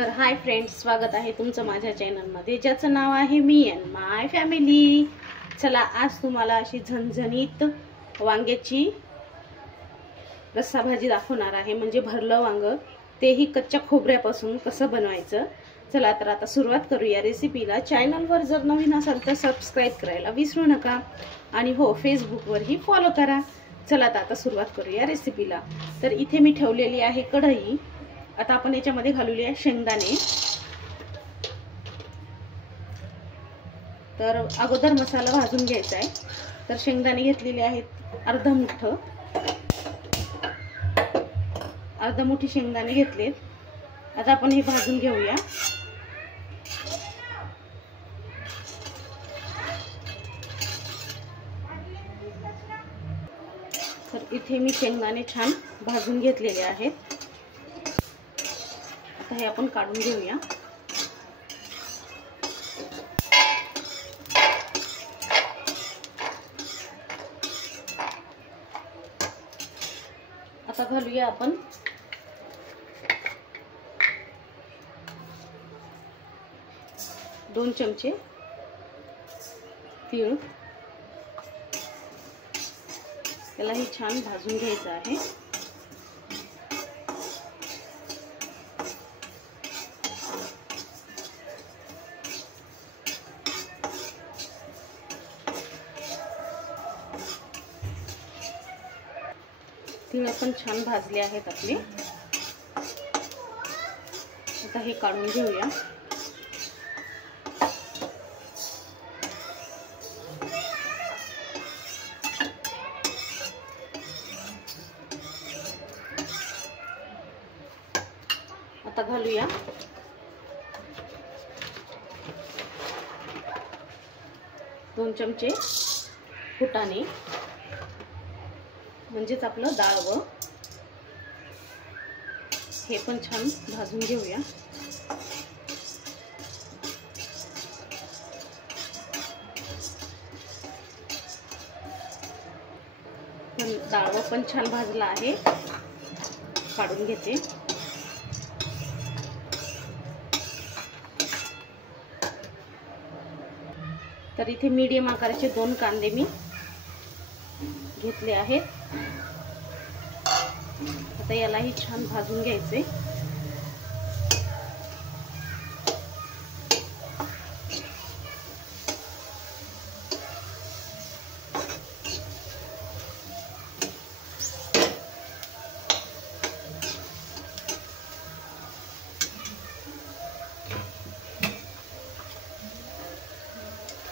तर hi friends, स्वागत आहे तुमचं माझ्या चॅनलमध्ये, ज्याचं नाव आहे मी अँड माय फॅमिली। चला, आज तुम्हाला अशी झणझणीत वांग्याची रस्सा भाजी दाखवणार आहे, म्हणजे भरलं वांग, तेही कच्च्या खोबऱ्यापासून कसं बनवायचं। चला तर आता सुरुवात करूया रेसिपीला। चॅनलवर जर नवीन असाल तर सबस्क्राइब करायला विसरू नका आणि हो, फेसबुकवरही फॉलो करा। चला तर आता सुरुवात करूया रेसिपीला। तर इथे मी ठेवलेली आहे कढई। आता आपण याच्यामध्ये घालूया शेंगदाणे। तर अगोदर मसाला भाजून घ्यायचा आहे। तर शेंगदाणे घेतलेले आहेत अर्धा मोठी शेंगदाणे घेतलेत। आता आपण हे भाजून घेऊया। तर इथे मी शेंगदाणे छान भाजून घेतलेले आहेत। आता हे आपण काढून घेऊया। आता घालूया आपण दोन चमचे तीळ। त्यालाही छान भाजून घ्यायचं आहे। तीळ पण छान भाजले आहेत आपले। आता हे काढून घेऊया। आता घालूया दोन चमचे फुटाणे, म्हणजेच आपलं डाळ। हे पण छान भाजून घेऊया। डाळ पण छान भाजला आहे, काढून घेते। तर इथे मीडियम आकाराचे दोन कांदे मी घेतले आहेत। आता यालाही छान भाजून घ्यायचे।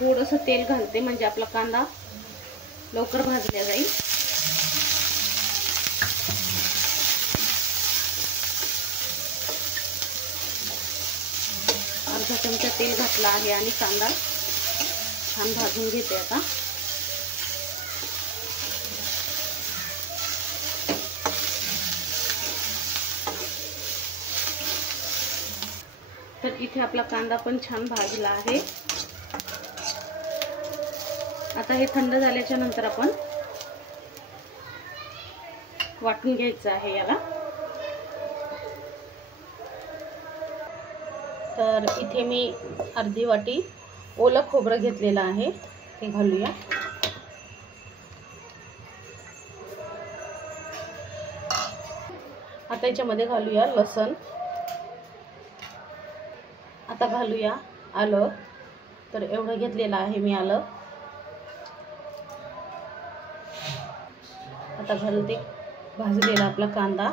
थोडंसं तेल घालते, म्हणजे आपला कांदा लवकर भाजला जाईल। अर्धा चमचा तेल घातला आहे आणि कांदा छान भाजून घेते आता। तर इथे आपला कांदा पण छान भाजला आहे। आता हे थंड झाल्याच्या नंतर आपण वाटून घ्यायचं आहे याला। तर इथे मी अर्धी वाटी ओलं खोबरं घेतलेलं आहे, ते घालूया। आता याच्यामध्ये घालूया लसूण। आता घालूया आलं। तर एवढं घेतलेलं आहे मी आलं। आता घालते भाजलेला आपला कांदा।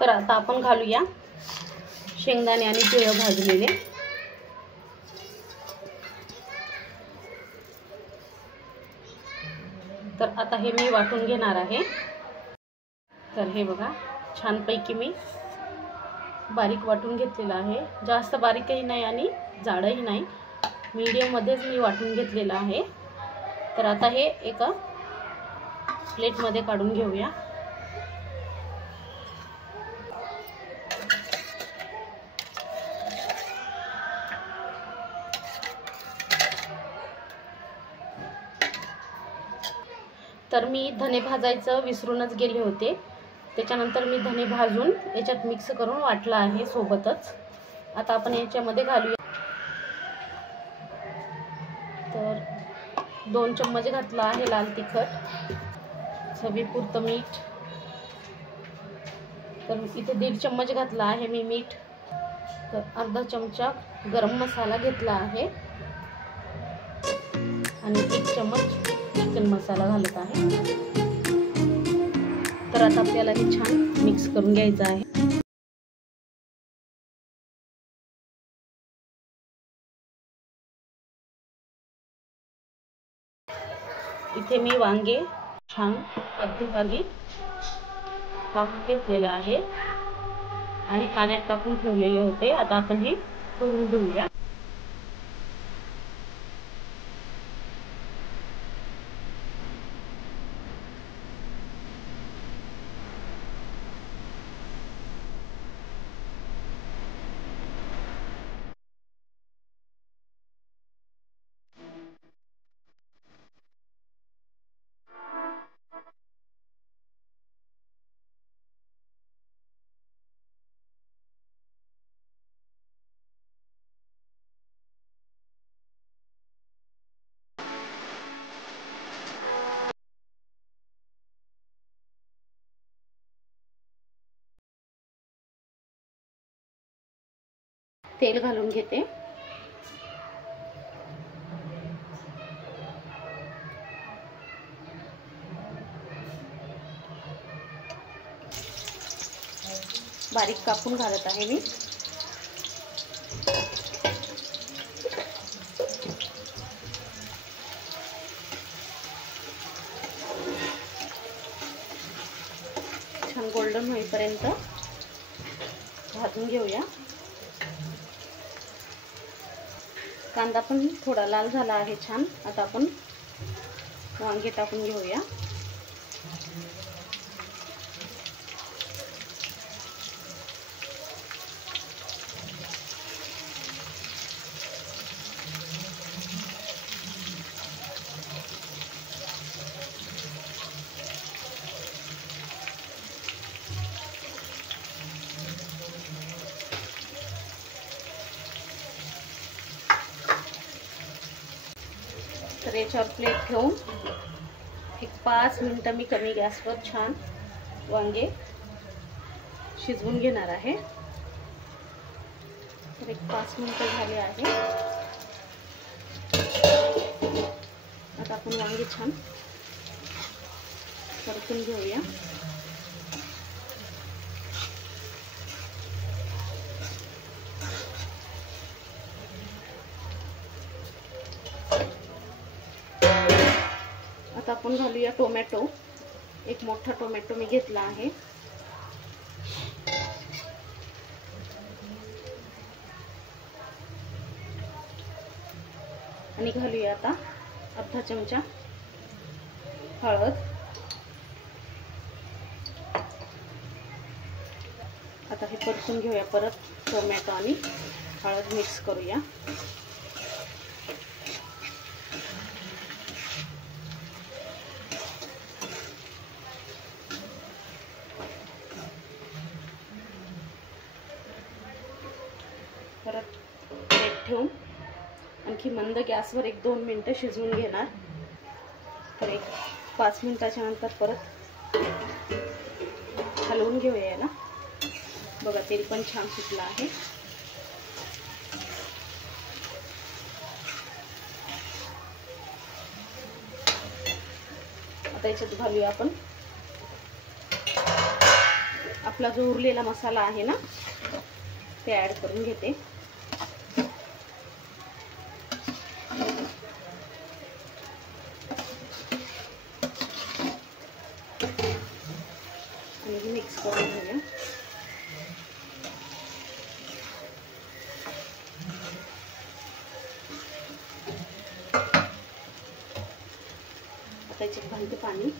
तर आता आपण घालूया शेंगदाणे आणि तीळ भाजलेले। तर आता हे मी वाटून घेणार आहे। तर हे बघा, छानपैकी मी बारीक वाटून घेतलेलं आहे। जास्त बारीकही नाही आणि जाडही नाही, मीडियम मध्येच मी वाटून घेतलेलं आहे। तर आता हे एका प्लेटमध्ये काढून घेऊया। तर मी धने भाजायचं विसरूनच गेले होते, त्याच्यानंतर मी धने भाजून याच्यात मिक्स करून वाटला आहे सोबतच. आता आपण याच्यामध्ये घालूया. तर 2 चम्मच घातला आहे लाल तिखट, चवीपुरतं मीठ. तर इथे 1.5 चम्मच घातला आहे मी मीठ. तर अर्धा चमचा गरम मसाला घेतला आहे आणि 1 चम्मच चिकन मसाला घालत आहे. तर आता आपल्याला हे छान मिक्स करून घ्यायचं आहे. इथे मी वांगे छान मध्यभागी कापून घेतलेले आहे आणि पाण्यात टाकून ठेवलेले होते. आता आपण हे करून घेऊया. तेल घालून घेते. बारीक कापून घालत आहे मी. छान गोल्डन होईपर्यंत भाजून घेऊया. कांदा पण थोडा लाल झाला आहे छान. आता आपण वांगे टाकून घेऊया. तर याच्यावर प्लेट ठेवून एक 5 मिनिटं मी कमी गॅसवर छान वांगे शिजवून घेणार आहे. तर एक 5 मिनिटं झाले आहे. आता आपण वांगे छान परतून घेऊया. आता आपण घालूया टोमॅटो. एक मोठा टोमॅटो मी घेतला आहे. आणि घालूया आता अर्धा चमचा हळद. आता हे परतून घेऊया. परत टोमॅटो आणि हळद मिक्स करूया. परत प्लेट ठेवून आणखी मंद गॅसवर 1-2 मिनिटं शिजवून घेणार. तर एक 5 मिनिटाच्या नंतर परत हलवून घेऊया याला. बघा तेल पण छान सुटलं आहे. आता याच्यात घालूया आपण आपला जो उरलेला मसाला आहे ना ते ऍड करून घेते. आणि मिक्स करून घेऊया. आता याच्यात घालते पाणी.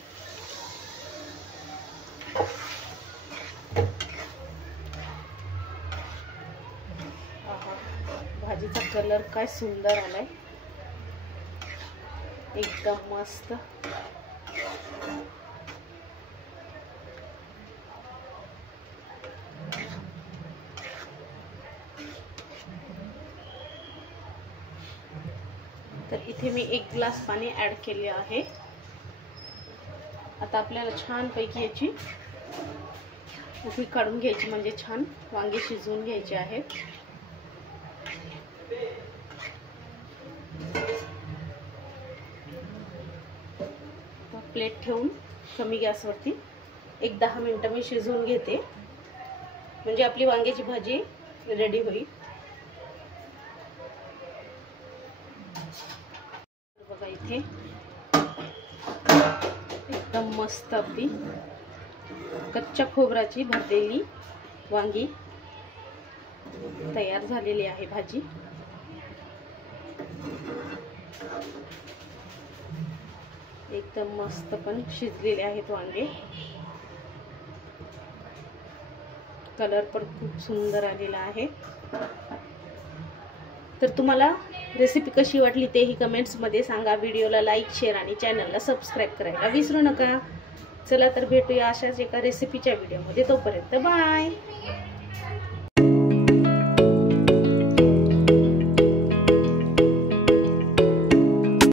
भाजीचा कलर काय सुंदर आलाय, एकदम मस्त. मी 1 ग्लास पाणी ऍड केले आहे। आता आपल्याला छान पैकी याची उकळी काढून घ्यायची, म्हणजे छान वांगे शिजवून घ्यायचे आहेत। प्लेट ठेवून कमी गॅसवरती 10 मिनिटं मी शिजवून घेते, म्हणजे आपली वांग्याची भाजी रेडी होईल। बघा इथे एकदम मस्त अगदी कच्च्या खोबऱ्याची भरलेली वांगी तयार झालेली आहे भाजी। एकदम मस्त पण शिजलेले आहेत वांगे, कलर पण खूप सुंदर आलेला आहे। तर तुम्हाला रेसिपी कशी वाटली तेही कमेंट्स मध्ये सांगा। व्हिडिओला लाईक, शेअर आणि चॅनलला सबस्क्राईब करायला विसरू नका। चला तर भेटूया अशाच एका रेसिपीच्या व्हिडिओमध्ये, तोपर्यंत बाय।